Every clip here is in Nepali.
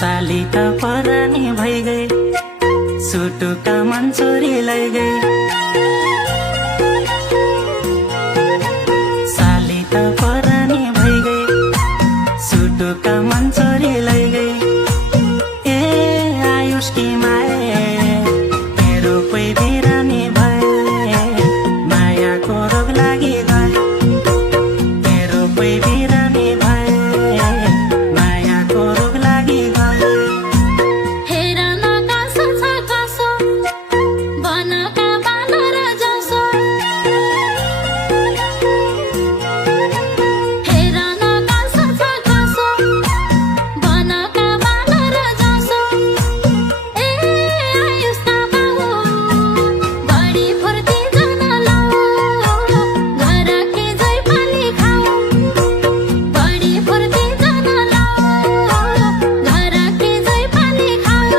साली त परानी भइगए, सुटुका मन चोरी लैगए। साली त परानी भइगए, सुटुका मन चोरी लैगए। ए आयुष की माए मेरो कोही बिरामी भए, मायाको रोग लागि गए। मेरो कोही बिरामी भए, मायाको रोग लागि गए। हेर न कासो छ कासो, बनका बानर जसो। हेर न कासो छ कासो, बनका बानर जसो। ए आयुष तामा हो, बढी फुर्ती जान लाऊ। घरके झै पानी खाऊ, बढी फुर्ती जान लाऊ। घरके झै पानी खाऊ।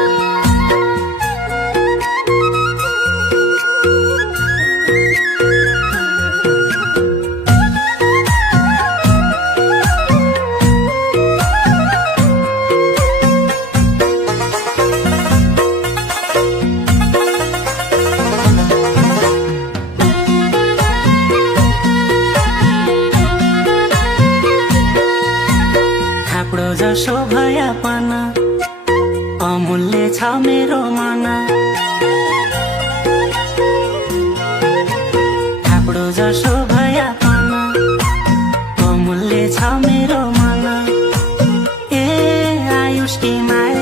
थाप्डो जसो भयापन अमूल्य छ मेरो मन। थाप्डो जसो भयापन अमूल्य छ मेरो मन। ए आयुष की माया